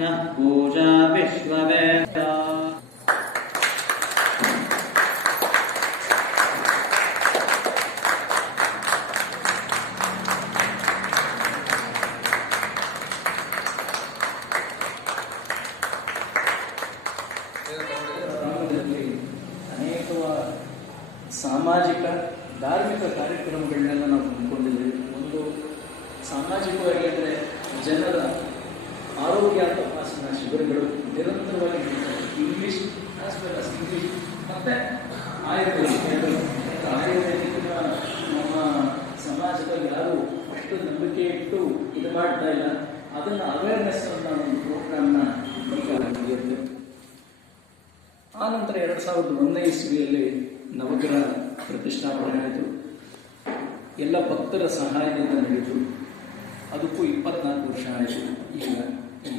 नः पूजा विश्ववेद ಅನೇಕ ಸಾಮಾಜಿಕ ಧಾರ್ಮಿಕ ಕಾರ್ಯಕ್ರಮಗಳನ್ನೆಲ್ಲ ನಾವು ಹಮ್ಮಿಕೊಂಡಿದ್ದೀವಿ. ಒಂದು ಸಾಮಾಜಿಕವಾಗಿ ಅಂದರೆ ಜನರ ಆರೋಗ್ಯ ತಪಾಸಣಾ ಶಿಬಿರಗಳು ನಿರಂತರವಾಗಿ English as well as English ಮತ್ತು ಆಯುರ್ವೇದಿಕ ನಮ್ಮ ಸಮಾಜದಲ್ಲಿ ಯಾರು ಅಷ್ಟು ನಂಬಿಕೆ ಇಟ್ಟು ಇದು ಮಾಡ್ತಾ ಇಲ್ಲ, ಅದನ್ನು ಅವೇರ್ನೆಸ್ ಅನ್ನೋ ಒಂದು ಪ್ರೋಗ್ರಾಮ್ನ ನಡೆಯುತ್ತೆ. ಆನಂತರ 2001 ಇಸ್ವಿಯಲ್ಲಿ ನವಗ್ರಹ ಪ್ರತಿಷ್ಠಾಪನೆ ಆಯಿತು. ಎಲ್ಲ ಭಕ್ತರ ಸಹಾಯದಿಂದ ನಡೆಯಿತು. ಅದಕ್ಕೂ 24 ವರ್ಷ ಆಯಿತು. ಈಗ ಈ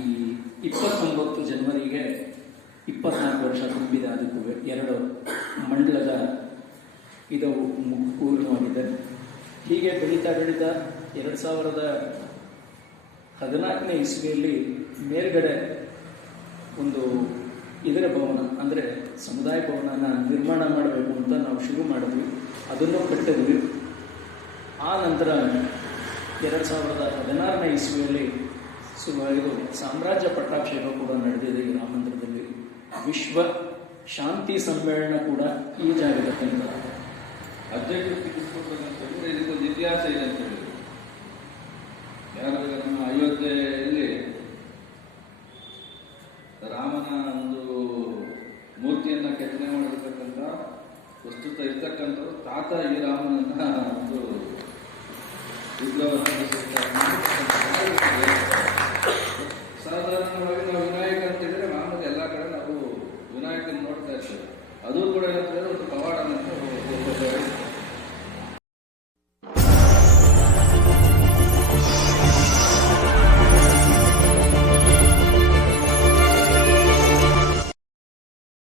29 ಜನವರಿಗೆ 24 ವರ್ಷ ತುಂಬಿದೆ. ಅದಕ್ಕೂ 2 ಮಂಡಲದ ಇದು ಪೂರ್ಣವಾಗಿದೆ. ಹೀಗೆ ಬೆಳೀತಾ 2014 ಇಸ್ವಿಯಲ್ಲಿ ಮೇಲ್ಗಡೆ ಒಂದು ಇದರ ಭವನ ಅಂದರೆ ಸಮುದಾಯ ಭವನನ ನಿರ್ಮಾಣ ಮಾಡಬೇಕು ಅಂತ ನಾವು ಶುರು ಮಾಡಿದ್ವಿ. ಅದನ್ನು ಕಟ್ಟಿದ್ವಿ. ಆ ನಂತರ 2016 ಇಸ್ವಿಯಲ್ಲಿ ಶುರುವಾಗಿದ್ದು ಸಾಮ್ರಾಜ್ಯ ಪಟ್ಟಾಭಿಷೇಕ ಕೂಡ ನಡೆದಿದೆ ಈ ರಾಮ ಮಂದಿರದಲ್ಲಿ. ವಿಶ್ವ ಶಾಂತಿ ಸಮ್ಮೇಳನ ಕೂಡ ಈ ಜಾಗದಲ್ಲಿ ಅಧ್ಯಕ್ಷತೆ ತಿಳಿಸ್ಕೊಡ್ಬೇಕಂತಂದ್ರೆ ಇದಕ್ಕೊಂದು ಇತಿಹಾಸ ಇದೆ ಅಂತ ಹೇಳಿ. ಯಾಕಂದ್ರೆ ನಮ್ಮ ಅಯೋಧ್ಯೆಯಲ್ಲಿ ರಾಮನ ಒಂದು ಮೂರ್ತಿಯನ್ನ ಕೆತ್ತನೆ ಮಾಡಿರ್ತಕ್ಕಂಥ ವಸ್ತುತ ಇರ್ತಕ್ಕಂಥವ್ರು ತಾತ ಈ ರಾಮನನ್ನ ಒಂದು ಸಾಧಾರಣವಾಗಿ ನಾವು ವಿನಾಯಕ ಅಂತಿದ್ರೆ ರಾಮದ ಎಲ್ಲ ಕಡೆ ನಾವು ವಿನಾಯಕನ ನೋಡ್ತಾ ಇರ್ತೇವೆ. ಅದು ಕೂಡ ಏನಂತಂದ್ರೆ ಒಂದು